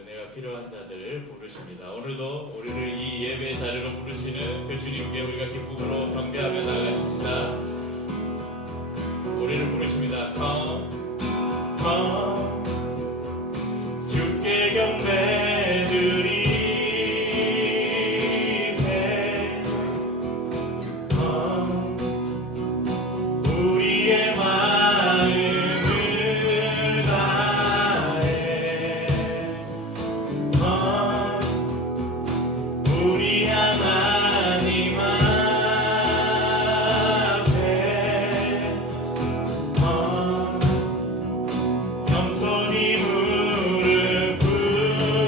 은혜가 필요한 자들을 부르십니다. 오늘도 우리를 이 예배 자리로 부르시는 그 주님께 우리가 기쁨으로 경배하며 나아가십시다. 우리를 부르십니다. Come, come, 주께 경배드리세. Come, 우리의 마음을 다해. Come, 우리 하나님 앞에. Come, 겸손히 무릎 꿇고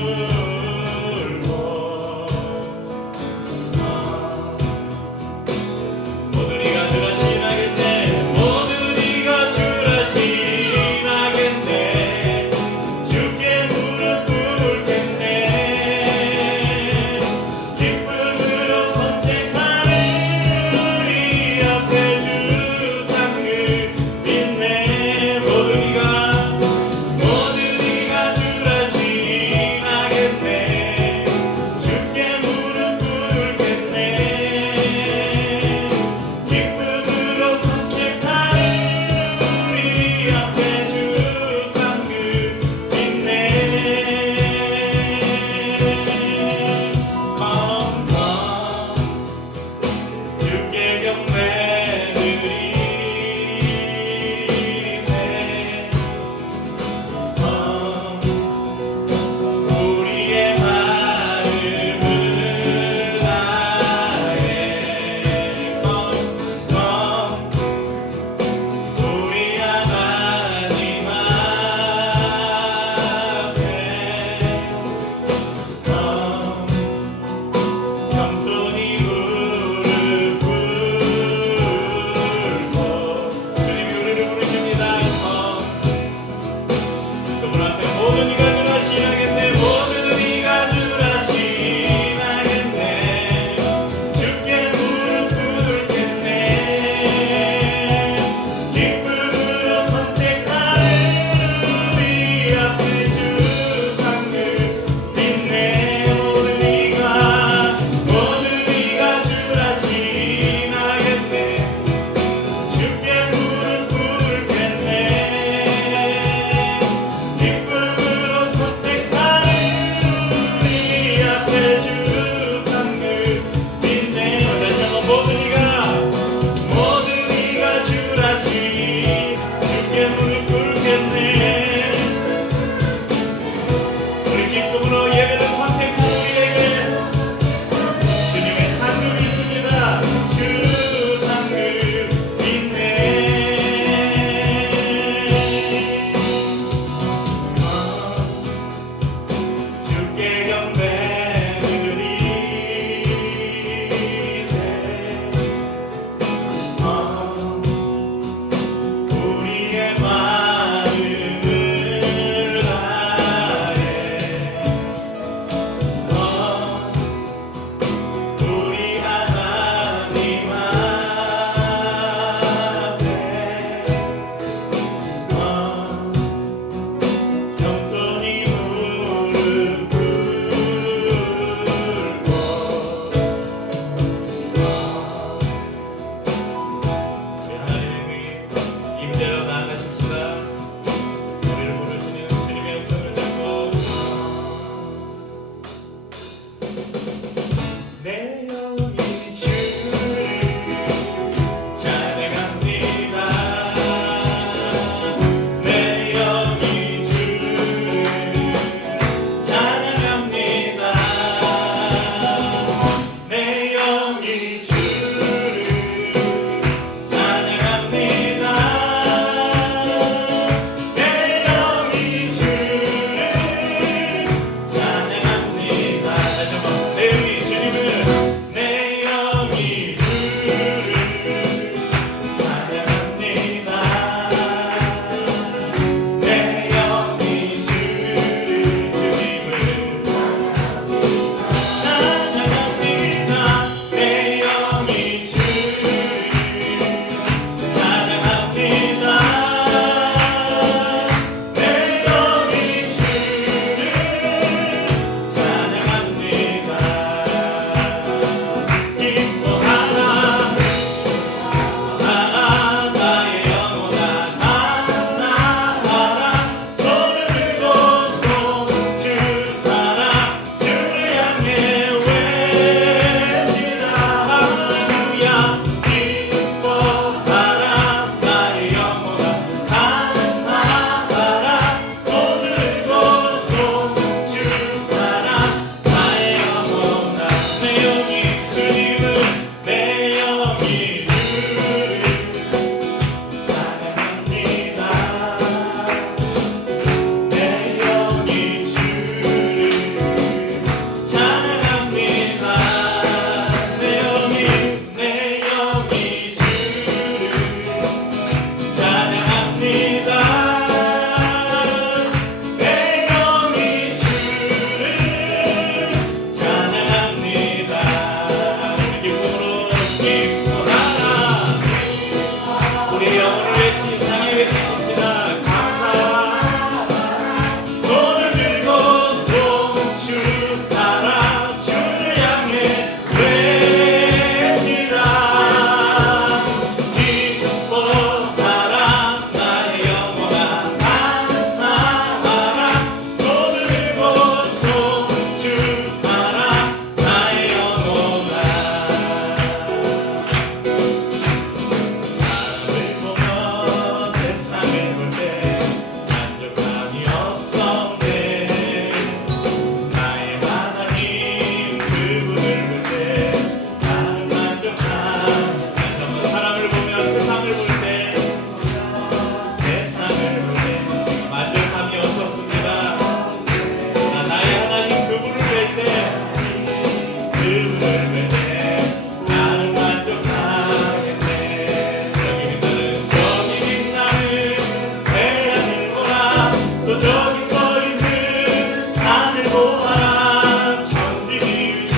보아라 천지 지으신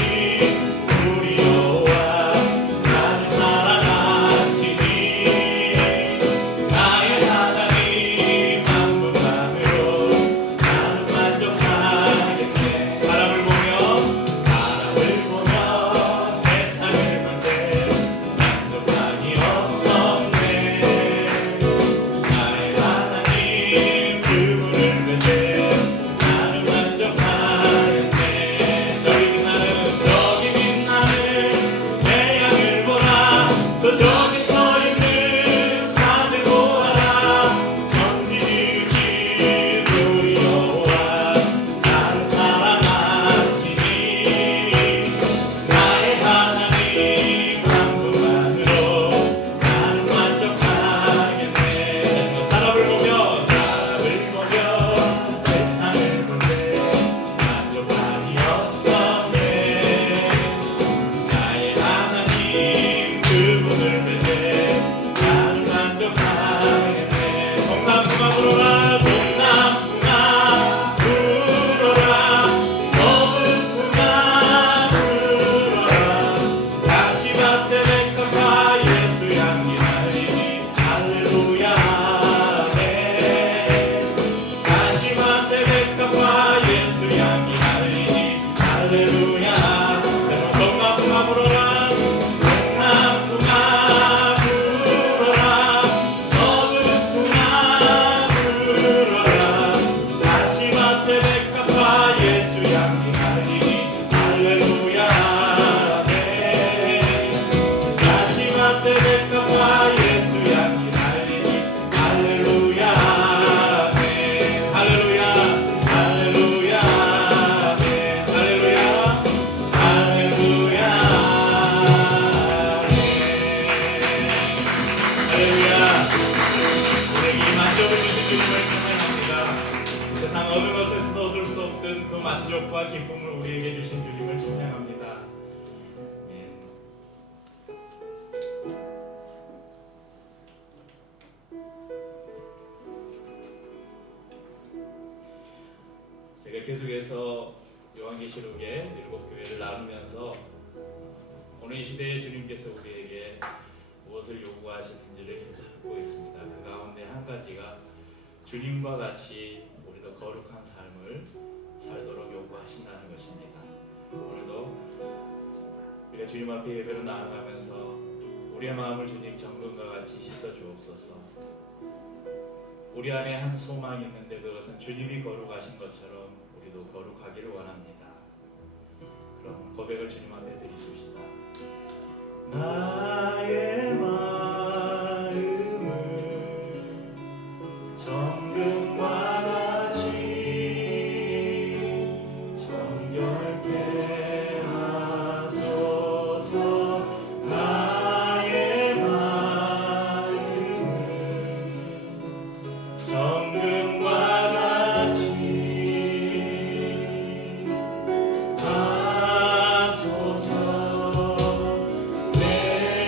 우리 여호와 나를 사랑하시니 나의 하나님 한 분만으로 나는 만족하겠네. 사람을 보며 세상을 볼때 만족함이 없었네. 나의 하나님 그분을 뵐때 나는 만족하겠네. 저기 빛나는 내 양을 보라. 또 저기 서 있는 산을 보아라. 천지 지으신 우리 여호와 나를 사랑하시니 나의 하나님 한 분만으로 나는 만족하겠네. 사람을 보며 세상을 볼때 만족함이 없었네. 나의 하나님 그분을 뵐때 나는 만족하겠네. 동남풍아 불어라 동남풍아 불어라 서북풍아 불어라 가시밭에 백합화 예수 향기 날리니 할렐루야 네. 가시밭에 백합화 예수 향기 날리니 할렐루야. 동남풍아 불어라 동남풍아 불어라 서북풍아 불어라 가시밭에 백합화 예수 향기 날리니 할렐루야 네. 가시밭에 백합화 예수 향기 날리니 할렐루야 네. 할렐루야 할렐루야 네. 할렐루야 할렐루야 네. 할렐루야. 우리에게 이 만족을 주신 주님을 찬양합니다. 세상 어느 것에서도 얻을 수 없던 그 만족과 기쁨을 우리에게 주신 주님을 찬양합니다. 아멘. 제가 계속해서 요한계시록의 7교회를 나누면서 오늘 이 시대에 주님께서 우리에게 무엇을 요구하시는지를 계속 듣고 있습니다. 그 가운데 한 가지가 주님과 같이 우리도 거룩한 삶을 살도록 요구하신다는 것입니다. 오늘도 우리가 주님 앞에 예배로 나아가면서 우리의 마음을 주님 정금과 같이 씻어 주옵소서. 우리 안에 한 소망이 있는데 그것은 주님이 거룩하신 것처럼 우리도 거룩하기를 원합니다. 그럼 고백을 주님 앞에 드리십시다. 나의 마음을 정금과 같이 정결케 하소서. 나의 마음을 정금과 같이 하소서. 내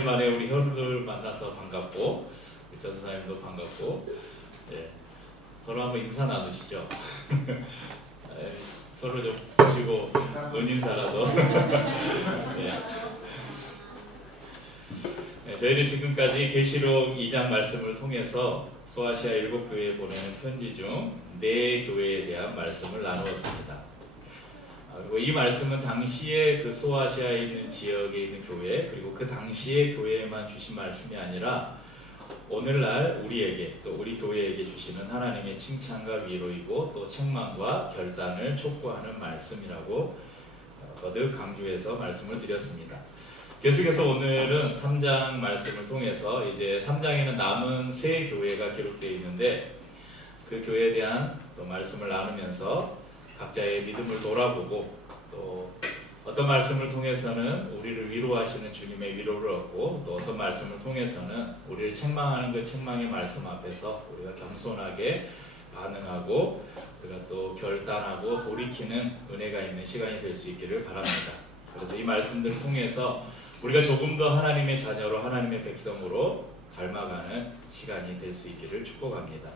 오랜만에 우리 현우들 만나서 반갑고 우리 전사님도 반갑고 서로 한번 인사 나누시죠. 서로 좀 보시고 눈인사라도. 저희는 지금까지 계시록 2장 말씀을 통해서 소아시아 7교회에 보내는 편지 중 4교회에 대한 말씀을 나누었습니다. 그리고 이 말씀은 당시에 그 소아시아에 있는 지역에 있는 교회, 그리고 그 당시의 교회에만 주신 말씀이 아니라 오늘날 우리에게, 또 우리 교회에게 주시는 하나님의 칭찬과 위로이고 또 책망과 결단을 촉구하는 말씀이라고 거듭 강조해서 말씀을 드렸습니다. 계속해서 오늘은 3장 말씀을 통해서 이제 3장에는 남은 3교회가 기록되어 있는데 그 교회에 대한 또 말씀을 나누면서 각자의 믿음을 돌아보고 또 어떤 말씀을 통해서는 우리를 위로하시는 주님의 위로를 얻고 또 어떤 말씀을 통해서는 우리를 책망하는 그 책망의 말씀 앞에서 우리가 겸손하게 반응하고 우리가 또 결단하고 돌이키는 은혜가 있는 시간이 될 수 있기를 바랍니다. 그래서 이 말씀들을 통해서 우리가 조금 더 하나님의 자녀로 하나님의 백성으로 닮아가는 시간이 될 수 있기를 축복합니다.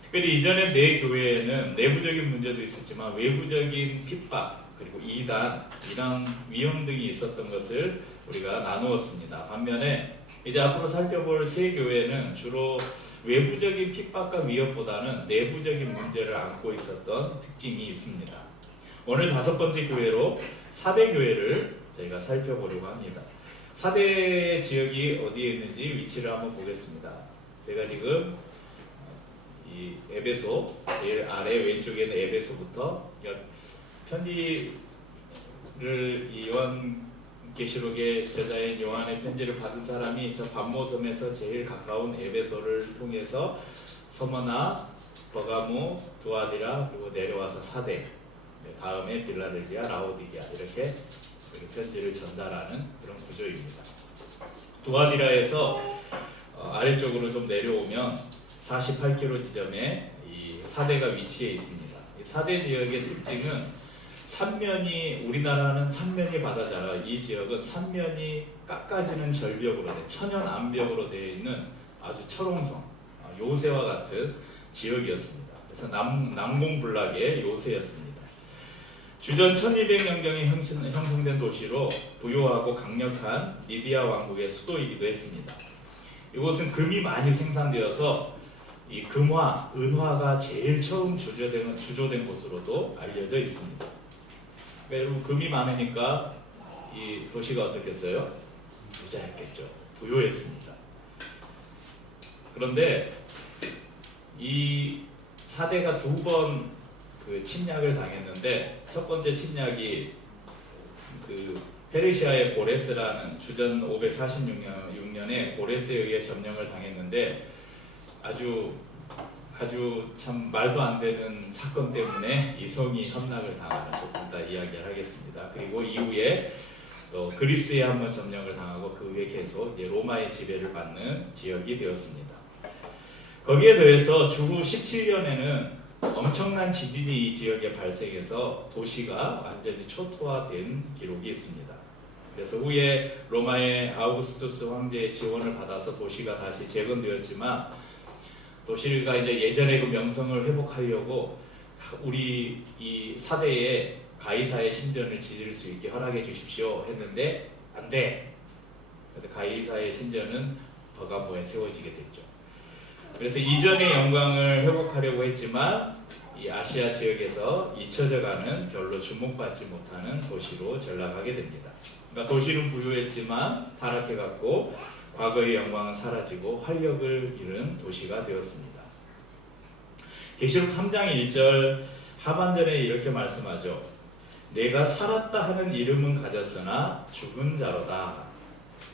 특별히 이전에 4교회에는 내부적인 문제도 있었지만 외부적인 핍박 그리고 이단 이런 위험 등이 있었던 것을 우리가 나누었습니다. 반면에 이제 앞으로 살펴볼 3교회는 주로 외부적인 핍박과 위협보다는 내부적인 문제를 안고 있었던 특징이 있습니다. 오늘 5번째 교회로 사대교회를 저희가 살펴보려고 합니다. 사대 지역이 어디에 있는지 위치를 한번 보겠습니다. 제가 지금 이 에베소 제일 아래 왼쪽에는 에베소부터 편지를 이 요한계시록의 저자인 요한의 편지를 받은 사람이 저 반모섬에서 제일 가까운 에베소를 통해서 서머나, 버가모, 두아디라 그리고 내려와서 사대, 다음에 빌라델비아, 라오디게아 이렇게 편지를 전달하는 그런 구조입니다. 두아디라에서 아래쪽으로 좀 내려오면 48km 지점에 이 사대가 위치해 있습니다. 이 사대 지역의 특징은 삼면이 우리나라는 삼면이 바다잖아. 이 지역은 삼면이 깎아지는 절벽으로 된 천연 암벽으로 되어 있는 아주 철옹성 요새와 같은 지역이었습니다. 그래서 난공불락의 요새였습니다. 주전 1200년경에 형성된 도시로 부유하고 강력한 리디아 왕국의 수도이기도 했습니다. 이곳은 금이 많이 생산되어서 이 금화, 은화가 제일 처음 주조된 곳으로도 알려져 있습니다. 그러니까 여러분 금이 많으니까 이 도시가 어떻겠어요? 부자였겠죠. 부유했습니다. 그런데 이 사대가 2번 그 침략을 당했는데 첫 번째 침략이 그 페르시아의 고레스라는 주전 546년에 고레스에 의해 점령을 당했는데 아주 참 말도 안 되는 사건 때문에 이 성이 함락을 당하는 조금 이따 이야기를 하겠습니다. 그리고 이후에 또 그리스에 한번 점령을 당하고 그 후에 계속 로마의 지배를 받는 지역이 되었습니다. 거기에 더해서 주후 17년에는 엄청난 지진이 이 지역에 발생해서 도시가 완전히 초토화된 기록이 있습니다. 그래서 후에 로마의 아우구스투스 황제의 지원을 받아서 도시가 다시 재건되었지만 도시가 이제 예전의 그 명성을 회복하려고 우리 이 사대에 가이사의 신전을 지을 수 있게 허락해 주십시오 했는데 안 돼. 그래서 가이사의 신전은 버가모에 세워지게 됐죠. 그래서 이전의 영광을 회복하려고 했지만 이 아시아 지역에서 잊혀져가는 별로 주목받지 못하는 도시로 전락하게 됩니다. 그러니까 도시는 부유했지만 타락해갔고 과거의 영광은 사라지고 활력을 잃은 도시가 되었습니다. 계시록 3장 1절 하반절에 이렇게 말씀하죠. 내가 살았다 하는 이름은 가졌으나 죽은 자로다.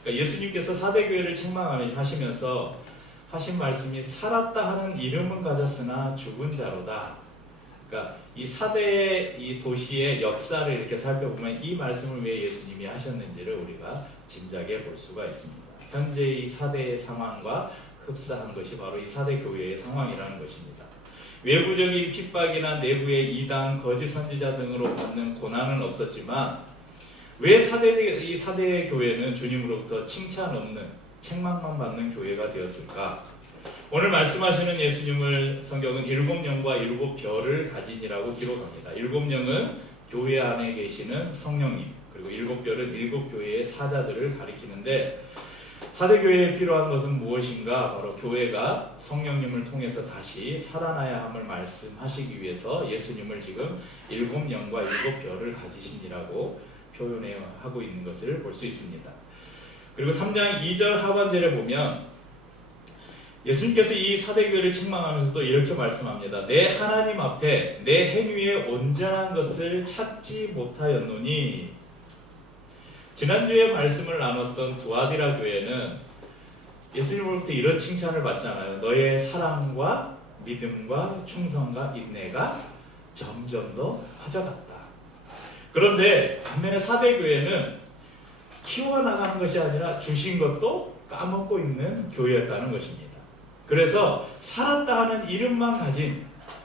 그러니까 예수님께서 사대교회를 책망하시면서 하신 말씀이 살았다 하는 이름은 가졌으나 죽은 자로다. 그러니까 이 사대의 이 도시의 역사를 이렇게 살펴보면 이 말씀을 왜 예수님이 하셨는지를 우리가 짐작해 볼 수가 있습니다. 현재 이 사대의 상황과 흡사한 것이 바로 이 사대 교회의 상황이라는 것입니다. 외부적인 핍박이나 내부의 이단, 거짓 선지자 등으로 받는 고난은 없었지만 왜 이 사대 교회는 주님으로부터 칭찬 없는 책망만 받는 교회가 되었을까? 오늘 말씀하시는 예수님을 성경은 7영과 7별을 가진이라고 기록합니다. 7영은 교회 안에 계시는 성령님, 그리고 7별은 7교회의 사자들을 가리키는데, 사대교회에 필요한 것은 무엇인가? 바로 교회가 성령님을 통해서 다시 살아나야 함을 말씀하시기 위해서 예수님을 지금 7영과 7별을 가지신이라고 표현하고 있는 것을 볼 수 있습니다. 그리고 3장 2절 하반절에 보면 예수님께서 이 사대교회를 책망하면서도 이렇게 말씀합니다. 내 하나님 앞에 내 행위에 온전한 것을 찾지 못하였노니. 지난주에 말씀을 나눴던 두아디라 교회는 예수님으로부터 이런 칭찬을 받잖아요. 너의 사랑과 믿음과 충성과 인내가 점점 더 커져갔다. 그런데 반면에 사대교회는 키워나가는 것이 아니라 주신 것도 까먹고 있는 교회였다는 것입니다. 그래서 살았다 하는 이름만 가진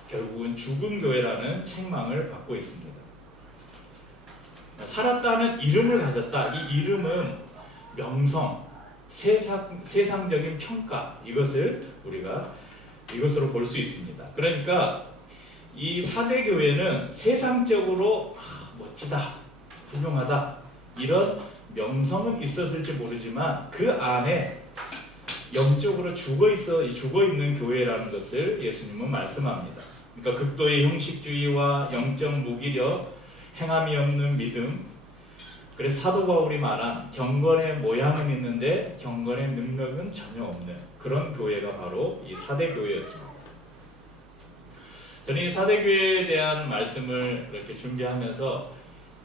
결국은 죽은 교회라는 책망을 받고 있습니다. 살았다는 이름을 가졌다. 이 이름은 명성, 세상적인 평가, 이것을 우리가 이것으로 볼 수 있습니다. 그러니까 이 사대 교회는 세상적으로 멋지다, 훌륭하다 이런 명성은 있었을지 모르지만 그 안에 영적으로 죽어 있는 교회라는 것을 예수님은 말씀합니다. 그러니까 극도의 형식주의와 영적 무기력, 행함이 없는 믿음. 그래서 사도 바울이 말한 경건의 모양은 있는데 경건의 능력은 전혀 없는 그런 교회가 바로 이 사대 교회였습니다. 저는 이 사대 교회에 대한 말씀을 이렇게 준비하면서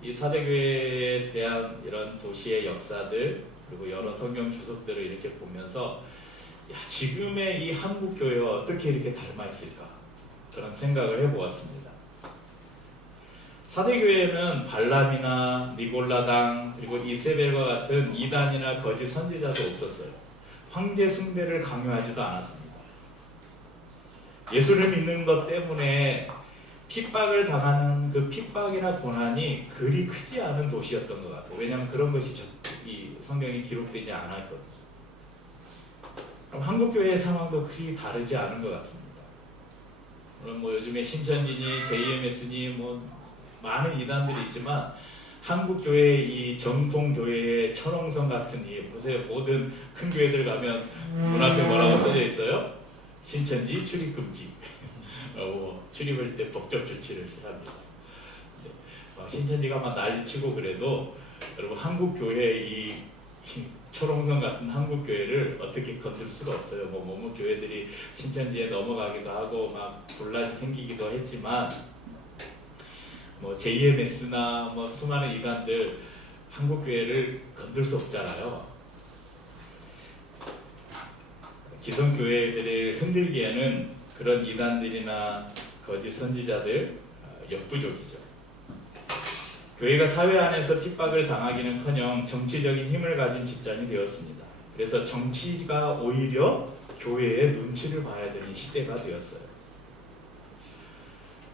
이 사대 교회에 대한 이런 도시의 역사들 그리고 여러 성경 주석들을 이렇게 보면서 지금의 이 한국 교회와 어떻게 이렇게 닮아 있을까 그런 생각을 해보았습니다. 사대교회는 발람이나 니골라당 그리고 이세벨과 같은 이단이나 거짓 선지자도 없었어요. 황제 숭배를 강요하지도 않았습니다. 예수를 믿는 것 때문에 핍박을 당하는 그 핍박이나 고난이 그리 크지 않은 도시였던 것 같아요. 왜냐하면 그런 것이 이 성경에 기록되지 않았거든요. 그럼 한국교회의 상황도 그리 다르지 않은 것 같습니다. 물론 요즘에 신천지니 JMS니 많은 이단들이 있지만 한국 교회의 이 정통 교회의 철옹성 같은 보세요. 모든 큰 교회들 가면 문 앞에 뭐라고 써져 있어요? 신천지 출입 금지. 출입할 때 법적 조치를 합니다. 신천지가 막 난리치고 그래도 여러분 한국 교회의 이 철옹성 같은 한국 교회를 어떻게 건들 수가 없어요. 뭐 교회들이 신천지에 넘어가기도 하고 막 분란이 생기기도 했지만 JMS나 수많은 이단들 한국 교회를 건들 수 없잖아요. 기성 교회들을 흔들기에는 그런 이단들이나 거짓 선지자들 역부족이죠. 교회가 사회 안에서 핍박을 당하기는커녕 정치적인 힘을 가진 집단이 되었습니다. 그래서 정치가 오히려 교회의 눈치를 봐야 되는 시대가 되었어요.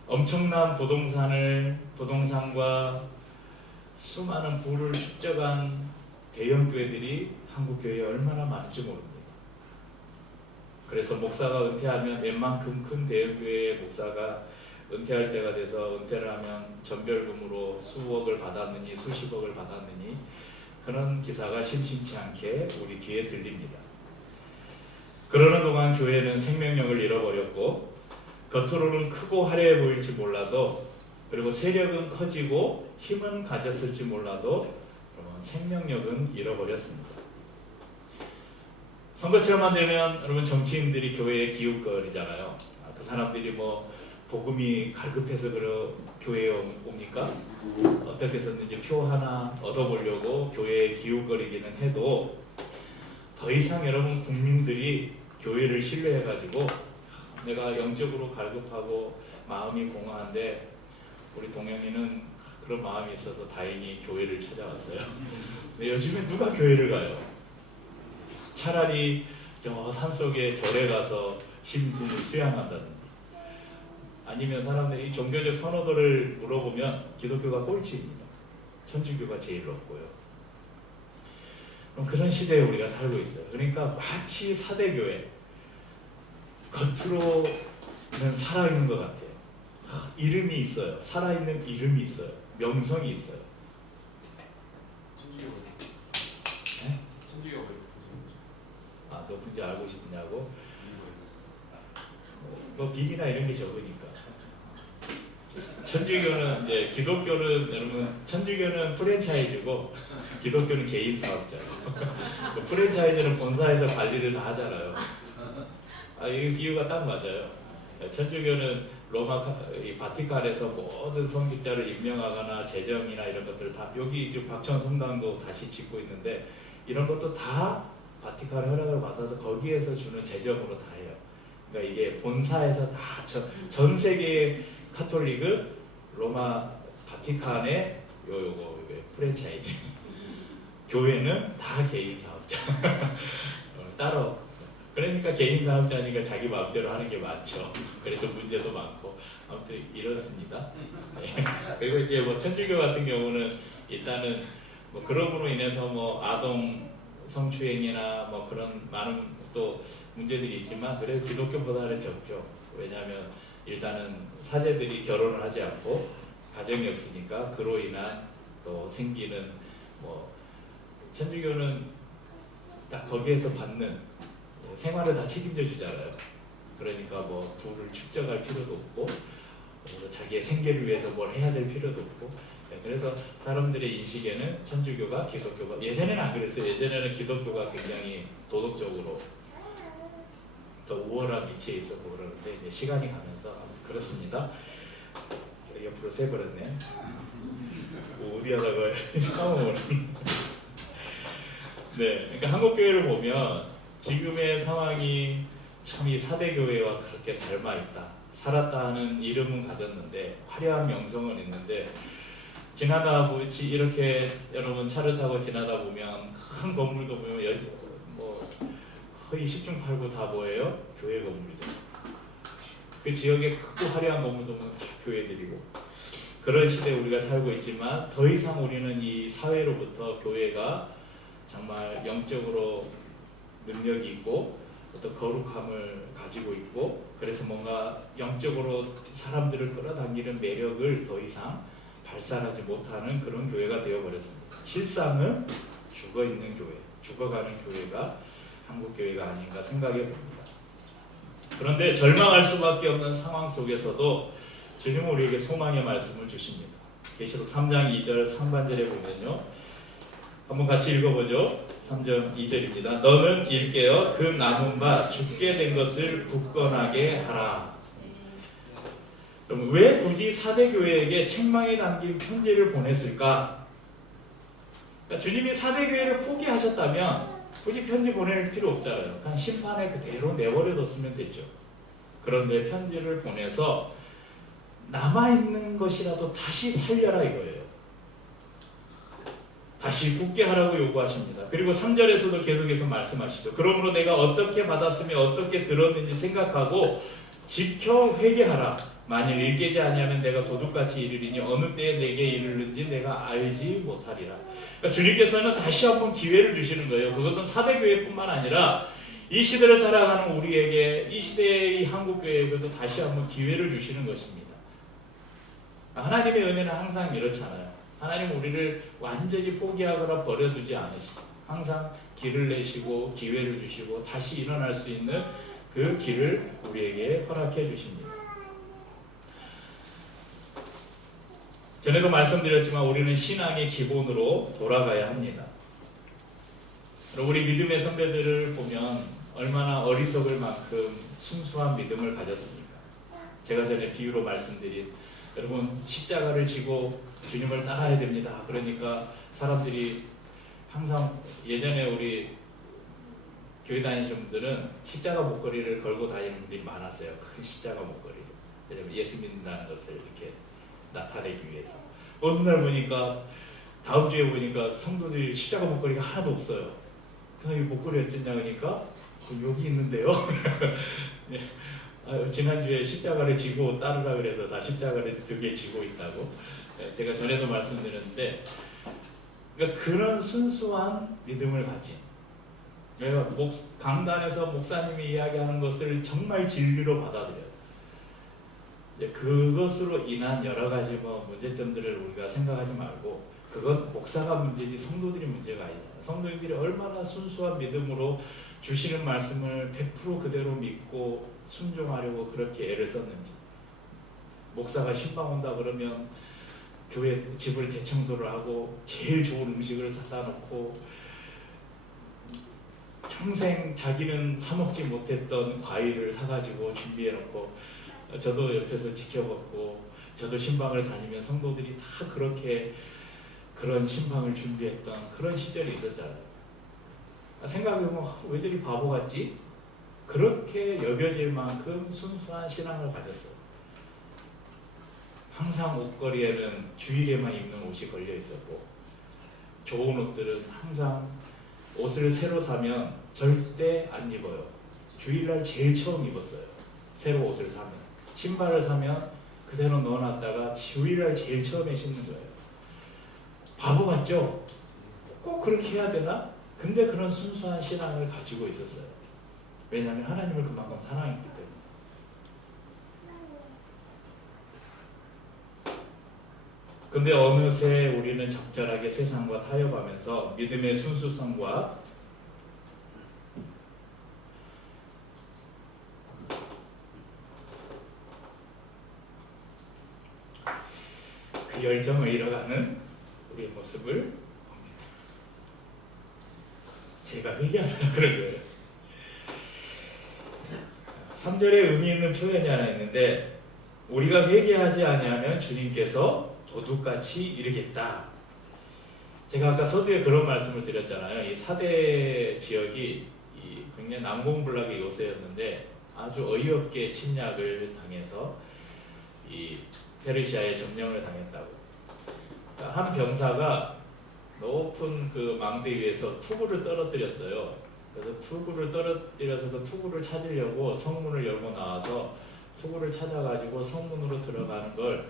엄청난 부동산과 수많은 부를 축적한 대형 교회들이 한국 교회에 얼마나 많은지 모릅니다. 그래서 목사가 은퇴하면 웬만큼 큰 대형 교회의 목사가 은퇴할 때가 돼서 은퇴를 하면 전별금으로 수억을 받았느니 수십억을 받았느니 그런 기사가 심심치 않게 우리 귀에 들립니다. 그러는 동안 교회는 생명력을 잃어버렸고 겉으로는 크고 화려해 보일지 몰라도 그리고 세력은 커지고 힘은 가졌을지 몰라도 생명력은 잃어버렸습니다. 선거철만 되면 여러분 정치인들이 교회에 기웃거리잖아요. 그 사람들이 복음이 갈급해서 교회에 옵니까? 어떻게 해서든지 표 하나 얻어보려고 교회에 기웃거리기는 해도 더 이상 여러분 국민들이 교회를 신뢰해가지고 내가 영적으로 갈급하고 마음이 공허한데 우리 동영이는 그런 마음이 있어서 다행히 교회를 찾아왔어요. 근데 요즘에 누가 교회를 가요? 차라리 저 산속에 절에 가서 심신을 수양한다든지 아니면 사람들이 종교적 선호도를 물어보면 기독교가 꼴찌입니다. 천주교가 제일 높고요. 그럼 그런 시대에 우리가 살고 있어요. 그러니까 마치 사대교회 겉으로는 살아있는 것 같아요. 이름이 있어요. 살아있는 이름이 있어요. 명성이 있어요. 천주교가 네? 천주교가 왜 높으신 거죠? 아, 높은지 알고 싶냐고? 뭐 비리나 이런 게 적으니까. 천주교는 이제 기독교는 여러분 천주교는 프랜차이즈고 기독교는 개인 사업자예요. 프랜차이즈는 본사에서 관리를 다 하잖아요. 아, 이 비유가 딱 맞아요. 천주교는 로마 이 바티칸에서 모든 성직자를 임명하거나 재정이나 이런 것들을 다 여기 지금 박천 성당도 다시 짓고 있는데 이런 것도 다 바티칸 허락을 받아서 거기에서 주는 재정으로 다 해요. 그러니까 이게 본사에서 다 전 세계 카톨릭은 로마 바티칸의 요거 프랜차이즈. 교회는 다 개인 사업자. 따로. 그러니까 개인 사업자니까 자기 마음대로 하는 게 많죠. 그래서 문제도 많고 아무튼 이렇습니다. 네. 그리고 이제 뭐 천주교 같은 경우는 일단은 뭐 그럼으로 인해서 뭐 아동 성추행이나 뭐 그런 많은 또 문제들이 있지만 그래도 기독교보다는 적죠. 왜냐하면 일단은 사제들이 결혼을 하지 않고 가정이 없으니까 그로 인한 또 생기는 뭐 천주교는 딱 거기에서 받는 생활을 다 책임져 주잖아요. 그러니까 뭐 부를 축적할 필요도 없고 자기의 생계를 위해서 뭘 해야 될 필요도 없고 그래서 사람들의 인식에는 천주교가 기독교가 예전에는 안 그랬어요. 예전에는 기독교가 굉장히 도덕적으로 더 우월한 위치에 있었고 그러는데 이제 시간이 가면서 그렇습니다. 옆으로 세버렸네. 어디 하다가 까먹었네. 네, 그러니까 한국 교회를 보면 지금의 상황이 참 이 사대교회와 그렇게 닮아 있다. 살았다 하는 이름은 가졌는데 화려한 명성은 있는데 지나다 보지 이렇게 여러분 차를 타고 지나다 보면 큰 건물도 보면 뭐 거의 10중 8구 다 뭐예요? 교회 건물이죠. 그 지역에 크고 화려한 건물도 보면 다 교회들이고 그런 시대에 우리가 살고 있지만 더 이상 우리는 이 사회로부터 교회가 정말 영적으로 능력이 있고 어떤 거룩함을 가지고 있고 그래서 뭔가 영적으로 사람들을 끌어당기는 매력을 더 이상 발산하지 못하는 그런 교회가 되어버렸습니다. 실상은 죽어있는 교회, 죽어가는 교회가 한국 교회가 아닌가 생각해 봅니다. 그런데 절망할 수밖에 없는 상황 속에서도 주님은 우리에게 소망의 말씀을 주십니다. 계시록 3장 2절 상반절에 보면요. 한번 같이 읽어보죠. 3절 2절입니다. 너는 일깨어 그 남은 바 죽게 된 것을 굳건하게 하라. 그럼 왜 굳이 사대교회에게 책망이 담긴 편지를 보냈을까? 그러니까 주님이 사대교회를 포기하셨다면 굳이 편지 보낼 필요 없잖아요. 그냥 심판에 그대로 내버려뒀으면 됐죠. 그런데 편지를 보내서 남아있는 것이라도 다시 살려라 이거예요. 다시 굳게 하라고 요구하십니다. 그리고 3절에서도 계속해서 말씀하시죠. 그러므로 내가 어떻게 받았으며 어떻게 들었는지 생각하고 지켜 회개하라. 만일 일깨지 아니하면 내가 도둑같이 이르리니 어느 때에 내게 이르는지 내가 알지 못하리라. 그러니까 주님께서는 다시 한번 기회를 주시는 거예요. 그것은 사대교회뿐만 아니라 이 시대를 살아가는 우리에게 이 시대의 한국교회에게도 다시 한번 기회를 주시는 것입니다. 하나님의 은혜는 항상 이렇잖아요. 하나님 우리를 완전히 포기하거나 버려두지 않으시고 항상 길을 내시고 기회를 주시고 다시 일어날 수 있는 그 길을 우리에게 허락해 주십니다. 전에도 말씀드렸지만 우리는 신앙의 기본으로 돌아가야 합니다. 우리 믿음의 선배들을 보면 얼마나 어리석을 만큼 순수한 믿음을 가졌습니까? 제가 전에 비유로 말씀드린 여러분 십자가를 지고 주님을 따라야 됩니다. 그러니까 사람들이 항상 예전에 우리 교회 다니시는 분들은 십자가 목걸이를 걸고 다니는 분들이 많았어요. 큰 십자가 목걸이를. 왜냐면 예수 믿는다는 것을 이렇게 나타내기 위해서. 어느 날 보니까 다음 주에 보니까 성도들이 십자가 목걸이가 하나도 없어요. 그냥 이 목걸이 어쩌냐 그러니까 여기 있는데요. 네. 지난주에 십자가를 지고 따르라 그래서 다 십자가를 등에 지고 있다고. 네, 제가 전에도 말씀드렸는데 그러니까 그런 순수한 믿음을 가진, 그러니까 강단에서 목사님이 이야기하는 것을 정말 진리로 받아들여요. 그것으로 인한 여러 가지 문제점들을 우리가 생각하지 말고, 그건 목사가 문제지 성도들이 문제가 아니잖아요. 성도들이 얼마나 순수한 믿음으로 주시는 말씀을 100% 그대로 믿고 순종하려고 그렇게 애를 썼는지. 목사가 신방 온다 그러면 교회 집을 대청소를 하고 제일 좋은 음식을 사다 놓고, 평생 자기는 사 먹지 못했던 과일을 사가지고 준비해 놓고, 저도 옆에서 지켜봤고, 저도 신방을 다니면 성도들이 다 그렇게 그런 신방을 준비했던 그런 시절이 있었잖아요. 생각해보면 왜 저리 바보 같지? 그렇게 여겨질 만큼 순수한 신앙을 가졌어요. 항상 옷걸이에는 주일에만 입는 옷이 걸려 있었고, 좋은 옷들은 항상 옷을 새로 사면 절대 안 입어요. 주일날 제일 처음 입었어요. 새로 옷을 사면. 신발을 사면 그대로 넣어놨다가 주일날 제일 처음에 신는 거예요. 바보 같죠? 꼭 그렇게 해야 되나? 근데 그런 순수한 신앙을 가지고 있었어요. 왜냐하면 하나님을 그만큼 사랑했기 때문에. 근데 어느새 우리는 적절하게 세상과 타협하면서 믿음의 순수성과 그 열정을 잃어가는 우리의 모습을 봅니다. 제가 회개하느라 그런 거예요. 3절에 의미 있는 표현이 하나 있는데, 우리가 회개하지 아니하면 주님께서 도둑같이 이르겠다. 제가 아까 서두에 그런 말씀을 드렸잖아요. 이 사대 지역이 굉장히 난공불락의 요새였는데 아주 어이없게 침략을 당해서 이 페르시아에 점령을 당했다고. 그러니까 한 병사가 높은 그 망대 위에서 투구를 떨어뜨렸어요. 그래서 투구를 떨어뜨려서 그 투구를 찾으려고 성문을 열고 나와서 투구를 찾아가지고 성문으로 들어가는 걸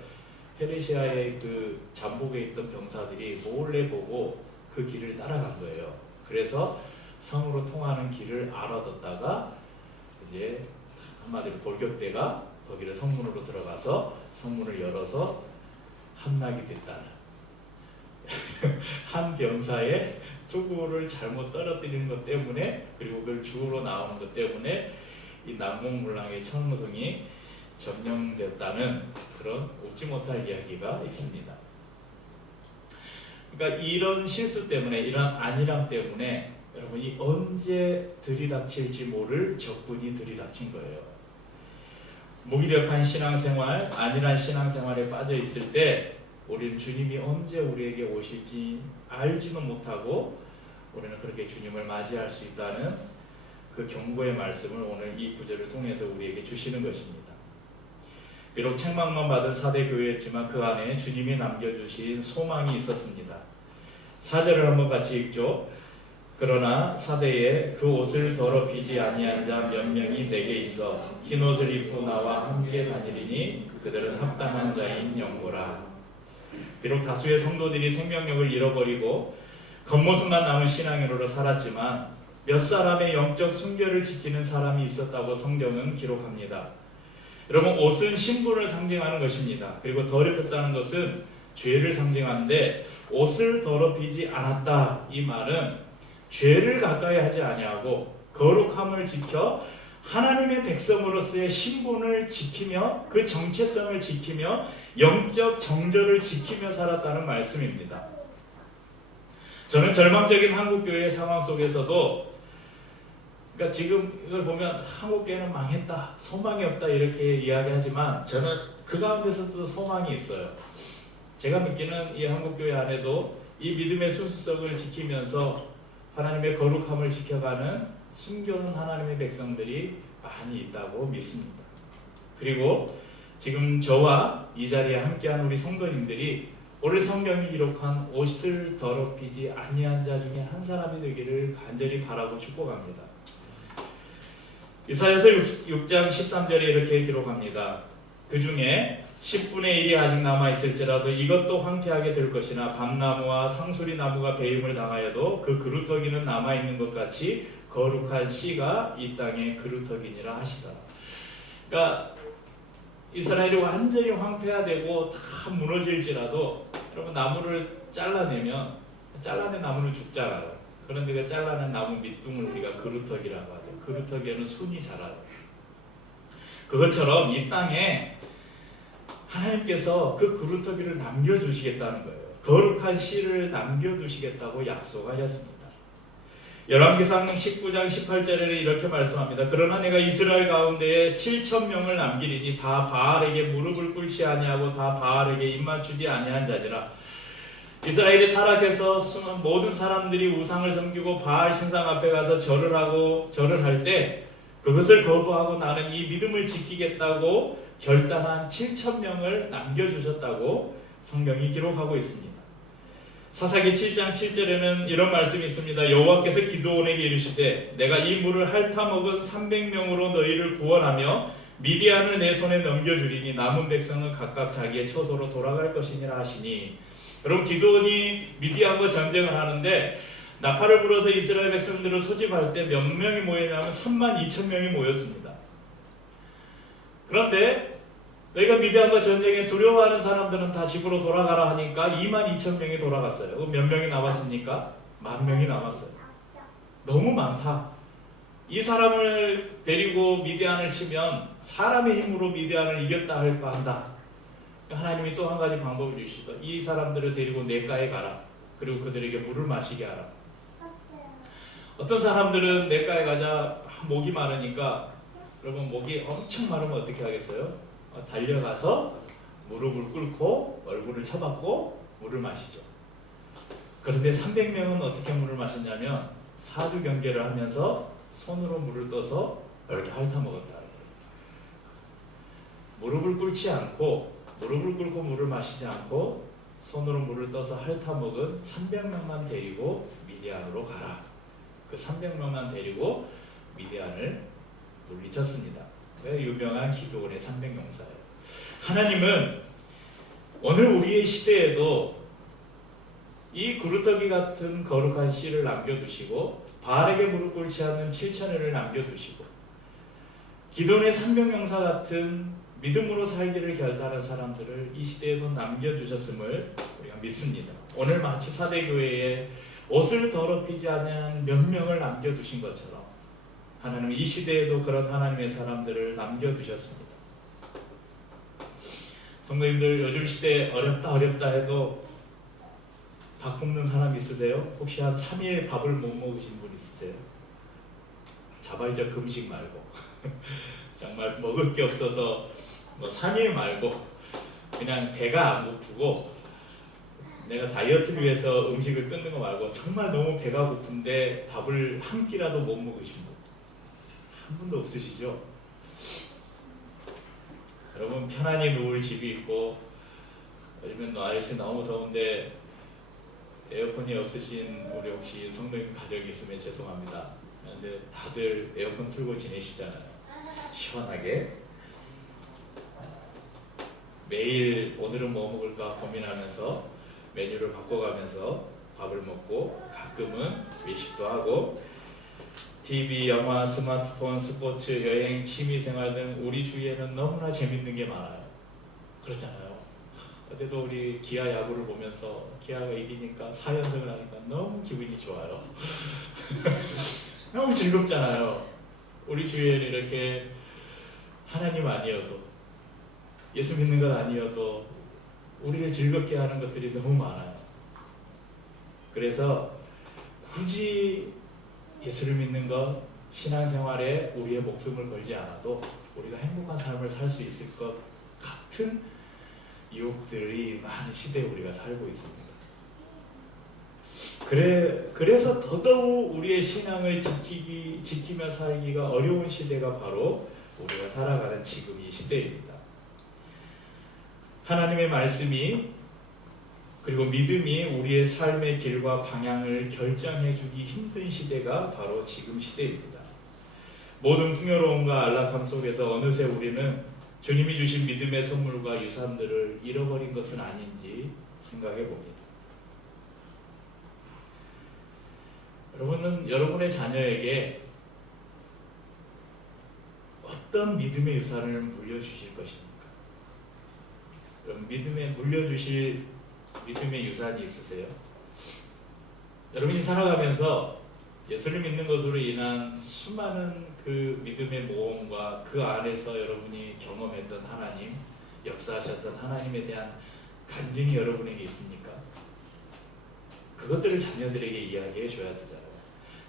페르시아의 그 잠복에 있던 병사들이 몰래 보고 그 길을 따라간 거예요. 그래서 성으로 통하는 길을 알아뒀다가 이제 한마디로 돌격대가 거기를 성문으로 들어가서 성문을 열어서 함락이 됐다는 한 병사의 투구를 잘못 떨어뜨리는 것 때문에, 그리고 그걸 주우러 나오는 것 때문에 이 난공불락의 청성이 점령됐다는 그런 웃지 못할 이야기가 있습니다. 그러니까 이런 실수 때문에, 이런 안일함 때문에 여러분이 언제 들이닥칠지 모를 적군이 들이닥친 거예요. 무기력한 신앙생활, 안일한 신앙생활에 빠져 있을 때 우리는 주님이 언제 우리에게 오실지 알지도 못하고 우리는 그렇게 주님을 맞이할 수 있다는 그 경고의 말씀을 오늘 이 구절을 통해서 우리에게 주시는 것입니다. 비록 책망만 받은 사대 교회였지만 그 안에 주님이 남겨주신 소망이 있었습니다. 4절을 한번 같이 읽죠. 그러나 사대에 그 옷을 더럽히지 아니한 자 몇 명이 내게 있어 흰 옷을 입고 나와 함께 다니리니 그들은 합당한 자인 영고라. 비록 다수의 성도들이 생명력을 잃어버리고 겉모습만 남은 신앙인으로 살았지만 몇 사람의 영적 순결을 지키는 사람이 있었다고 성경은 기록합니다. 여러분, 옷은 신분을 상징하는 것입니다. 그리고 더럽혔다는 것은 죄를 상징하는데, 옷을 더럽히지 않았다 이 말은 죄를 가까이 하지 아니하고 거룩함을 지켜 하나님의 백성으로서의 신분을 지키며 그 정체성을 지키며 영적 정절을 지키며 살았다는 말씀입니다. 저는 절망적인 한국교회의 상황 속에서도, 그러니까 지금 이걸 보면 한국교회는 망했다, 소망이 없다 이렇게 이야기하지만 저는 그 가운데서도 소망이 있어요. 제가 믿기는 이 한국교회 안에도 이 믿음의 순수성을 지키면서 하나님의 거룩함을 지켜가는 숨겨놓은 하나님의 백성들이 많이 있다고 믿습니다. 그리고 지금 저와 이 자리에 함께한 우리 성도님들이 오늘 성경이 기록한 옷을 더럽히지 아니한 자 중에 한 사람이 되기를 간절히 바라고 축복합니다. 이사야서 6장 13절에 이렇게 기록합니다. 그 중에 10분의 1이 아직 남아있을지라도 이것도 황폐하게 될 것이나 밤나무와 상수리 나무가 배임을 당하여도 그 그루터기는 남아있는 것 같이 거룩한 씨가 이 땅에 그루터기니라 하시더라. 그러니까 이스라엘이 완전히 황폐화되고 다 무너질지라도 여러분 나무를 잘라내면 잘라낸 나무는 죽잖아요. 그런데 그 잘라낸 나무 밑둥을 우리가 그루터기라고 하죠. 그루터기에는 순이 자라요. 그것처럼 이 땅에 하나님께서 그 그루터기를 남겨주시겠다는 거예요. 거룩한 씨를 남겨두시겠다고 약속하셨습니다. 열왕기상 19장 18절에는 이렇게 말씀합니다. 그러나 내가 이스라엘 가운데에 7,000명을 남기리니 다 바알에게 무릎을 꿇지 아니하고 다 바알에게 입맞추지 아니한 자니라. 이스라엘이 타락해서 모든 사람들이 우상을 섬기고 바알 신상 앞에 가서 절을 할 때 그것을 거부하고 나는 이 믿음을 지키겠다고 결단한 7,000명을 남겨주셨다고 성경이 기록하고 있습니다. 사사기 7장 7절에는 이런 말씀이 있습니다. 여호와께서 기드온에게 이르시되 내가 이 물을 핥아먹은 300명으로 너희를 구원하며 미디안을 내 손에 넘겨주리니 남은 백성은 각각 자기의 처소로 돌아갈 것이니라 하시니. 여러분 기드온이 미디안과 전쟁을 하는데 나팔을 불어서 이스라엘 백성들을 소집할 때 몇 명이 모였냐면 32,000명이 모였습니다. 그런데 너희가 미디안과 전쟁에 두려워하는 사람들은 다 집으로 돌아가라 하니까 22,000명이 돌아갔어요. 그럼 몇 명이 남았습니까? 10,000명이 남았어요. 너무 많다. 이 사람을 데리고 미디안을 치면 사람의 힘으로 미디안을 이겼다 할까 한다. 하나님이 또 한 가지 방법을 주시더 이 사람들을 데리고 냇가에 가라. 그리고 그들에게 물을 마시게 하라. 어떤 사람들은 냇가에 가자 목이 마르니까 여러분 목이 엄청 마르면 어떻게 하겠어요? 달려가서 무릎을 꿇고 얼굴을 쳐박고 물을 마시죠. 그런데 300명은 어떻게 물을 마셨냐면 사두 경계를 하면서 손으로 물을 떠서 이렇게 핥아먹었다. 무릎을 꿇지 않고 무릎을 꿇고 물을 마시지 않고 손으로 물을 떠서 핥아먹은 300명만 데리고 미디안으로 가라. 그 300명만 데리고 미디안을 물리쳤습니다. 유명한 기드온의 300용사예요. 하나님은 오늘 우리의 시대에도 이 그루터기 같은 거룩한 씨를 남겨두시고 바알에게 무릎 꿇지 않는 7,000회를 남겨두시고 기드온의 300용사 같은 믿음으로 살기를 결단한 사람들을 이 시대에도 남겨주셨음을 우리가 믿습니다. 오늘 마치 사대교회에 옷을 더럽히지 않은 몇 명을 남겨두신 것처럼 하나님은 이 시대에도 그런 하나님의 사람들을 남겨두셨습니다. 성도님들 요즘 시대 어렵다 해도 밥 굶는 사람 있으세요? 혹시 한 3일 밥을 못 먹으신 분 있으세요? 자발적 금식 말고 정말 먹을 게 없어서 3일 말고 그냥 배가 안 고프고 내가 다이어트를 위해서 음식을 끊는 거 말고 정말 너무 배가 고픈데 밥을 한 끼라도 못 먹으신 분 한 분도 없으시죠? 여러분 편안히 누울 집이 있고 요즘은 날씨 너무 더운데 에어컨이 없으신 우리 혹시 성도님 가족이 있으면 죄송합니다. 근데 다들 에어컨 틀고 지내시잖아요. 시원하게 매일 오늘은 뭐 먹을까 고민하면서 메뉴를 바꿔가면서 밥을 먹고 가끔은 외식도 하고 TV, 영화, 스마트폰, 스포츠, 여행, 취미생활 등 우리 주위에는 너무나 재밌는 게 많아요. 그렇잖아요. 어제도 우리 기아 야구를 보면서 기아가 이기니까 4연승을 하니까 너무 기분이 좋아요. 너무 즐겁잖아요. 우리 주위에는 이렇게 하나님 아니어도 예수 믿는 것 아니어도 우리를 즐겁게 하는 것들이 너무 많아요. 그래서 굳이 예수를 믿는 것, 신앙생활에 우리의 목숨을 걸지 않아도 우리가 행복한 삶을 살 수 있을 것 같은 유혹들이 많은 시대에 우리가 살고 있습니다. 그래서 더더욱 우리의 신앙을 지키며 살기가 어려운 시대가 바로 우리가 살아가는 지금 이 시대입니다. 하나님의 말씀이 그리고 믿음이 우리의 삶의 길과 방향을 결정해주기 힘든 시대가 바로 지금 시대입니다. 모든 풍요로움과 안락함 속에서 어느새 우리는 주님이 주신 믿음의 선물과 유산들을 잃어버린 것은 아닌지 생각해 봅니다. 여러분은 여러분의 자녀에게 어떤 믿음의 유산을 물려주실 것입니까? 여러분, 믿음에 물려주실 믿음의 유산이 있으세요? 여러분이 살아가면서 예수를 믿는 것으로 인한 수많은 그 믿음의 모험과 그 안에서 여러분이 경험했던 하나님, 역사하셨던 하나님에 대한 간증이 여러분에게 있습니까? 그것들을 자녀들에게 이야기해 줘야 되잖아요.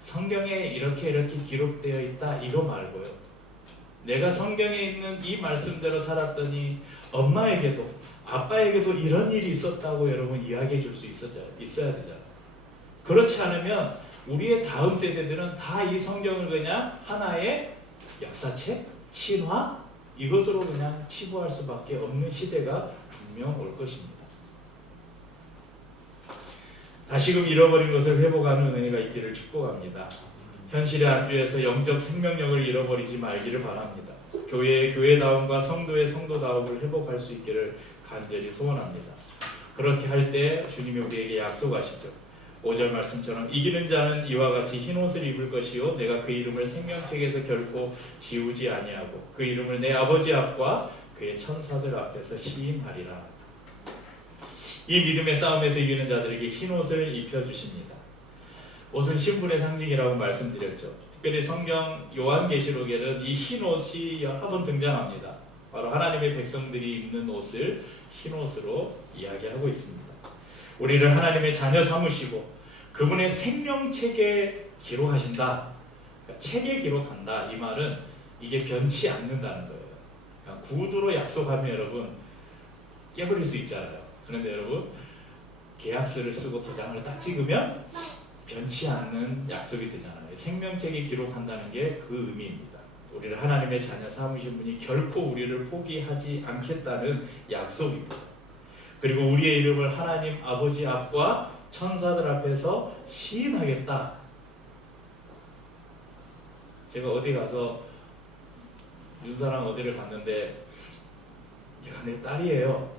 성경에 이렇게 기록되어 있다 이거 말고요. 내가 성경에 있는 이 말씀대로 살았더니 엄마에게도 아빠에게도 이런 일이 있었다고 여러분 이야기해 줄 수 있어야 되잖아요. 그렇지 않으면 우리의 다음 세대들은 다 이 성경을 그냥 하나의 역사책, 신화 이것으로 그냥 치부할 수밖에 없는 시대가 분명 올 것입니다. 다시금 잃어버린 것을 회복하는 은혜가 있기를 축복합니다. 현실의 안주에서 영적 생명력을 잃어버리지 말기를 바랍니다. 교회의 교회다움과 성도의 성도다움을 회복할 수 있기를 간절히 소원합니다. 그렇게 할 때 주님이 우리에게 약속하시죠. 5절 말씀처럼 이기는 자는 이와 같이 흰 옷을 입을 것이요 내가 그 이름을 생명책에서 결코 지우지 아니하고 그 이름을 내 아버지 앞과 그의 천사들 앞에서 시인하리라. 이 믿음의 싸움에서 이기는 자들에게 흰 옷을 입혀주십니다. 옷은 신분의 상징이라고 말씀드렸죠. 특별히 성경 요한계시록에는 이 흰 옷이 여러 번 등장합니다. 바로 하나님의 백성들이 입는 옷을 흰 옷으로 이야기하고 있습니다. 우리를 하나님의 자녀 삼으시고 그분의 생명책에 기록하신다. 그러니까 책에 기록한다. 이 말은 이게 변치 않는다는 거예요. 그러니까 구두로 약속하면 여러분 깨버릴 수 있잖아요. 그런데 여러분 계약서를 쓰고 도장을 딱 찍으면 변치 않는 약속이 되잖아요. 생명책에 기록한다는 게 그 의미입니다. 우리를 하나님의 자녀 삼으신 분이 결코 우리를 포기하지 않겠다는 약속입니다. 그리고 우리의 이름을 하나님 아버지 앞과 천사들 앞에서 시인하겠다. 제가 어디 가서 윤사랑 어디를 갔는데 얘가 내 딸이에요.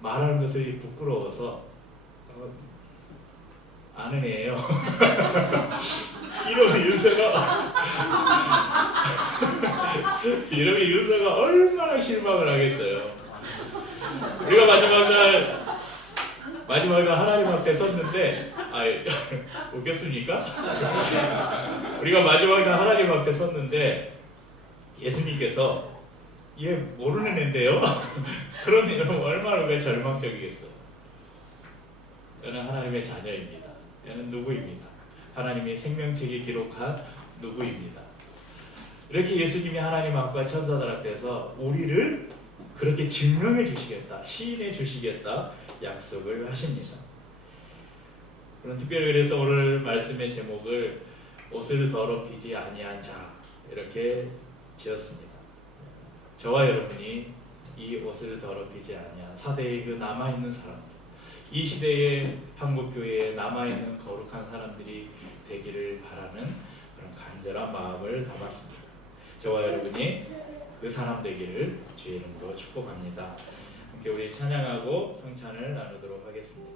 말하는 것이 부끄러워서 아는 애예요. 이러면 윤서가 이러면 윤서가 얼마나 실망을 하겠어요. 우리가 마지막 날 하나님 앞에 섰는데 웃겼습니까? 우리가 마지막 날 하나님 앞에 섰는데 예수님께서 얘 모르는 애인데요? 그런 여러분 얼마나 우리가 절망적이겠어. 저는 하나님의 자녀입니다. 얘는 누구입니다. 하나님의 생명책에 기록한 누구입니다. 이렇게 예수님이 하나님 앞과 천사들 앞에서 우리를 그렇게 증명해 주시겠다, 시인해 주시겠다 약속을 하십니다. 그런 특별히 그래서 오늘 말씀의 제목을 옷을 더럽히지 아니한 자 이렇게 지었습니다. 저와 여러분이 이 옷을 더럽히지 아니한 사대의 그 남아있는 사람들, 이 시대의 한국교회에 남아있는 거룩한 사람들이 되기를 바라는 그런 간절한 마음을 담았습니다. 저와 여러분이 그 사람 되기를 주의 이름으로 축복합니다. 함께 우리 찬양하고 성찬을 나누도록 하겠습니다.